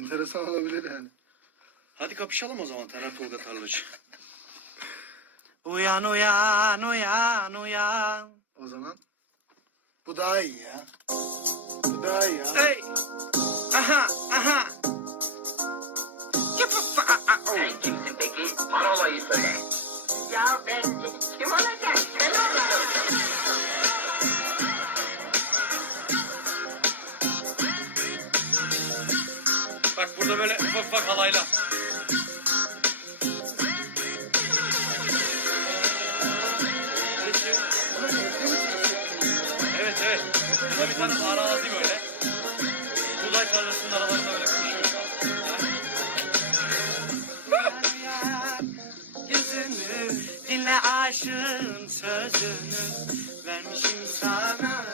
Enteresan olabilir yani. Hadi kapışalım o zaman Taner Tolga Tarlıç. uyan uyan uyan uyan. O zaman bu daha iyi ya. Bu daha iyi ya. Hey. Aha aha. Sen kimsin peki? Parolayı söyle. ya ben kim olacağım? da böyle ufak ufak halayla. Evet, şu... evet evet. Burada bir tane ara aldı böyle. Kulay kardeşinin aralarında böyle koşuyor. Dinle sözünü Vermişim sana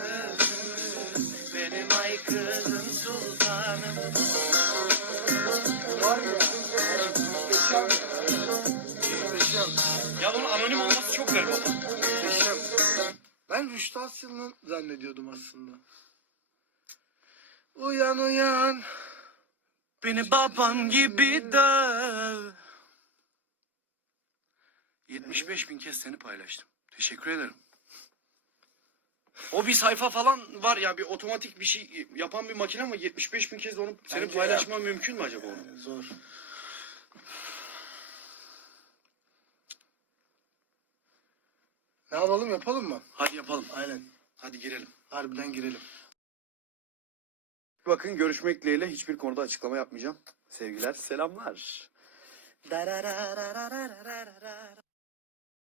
benim olması çok garip oldu. Ben, ben Rüştü Asya'nın zannediyordum aslında. Uyan uyan. Beni babam gibi de. 75 ee? bin kez seni paylaştım. Teşekkür ederim. o bir sayfa falan var ya bir otomatik bir şey yapan bir makine mi? 75 bin kez onu Sanki seni paylaşma yaptım. mümkün mü acaba onu? Ee, zor. Ne yapalım yapalım mı? Hadi yapalım. Aynen. Hadi girelim. Harbiden girelim. Bakın görüşmek dileğiyle hiçbir konuda açıklama yapmayacağım. Sevgiler, selamlar.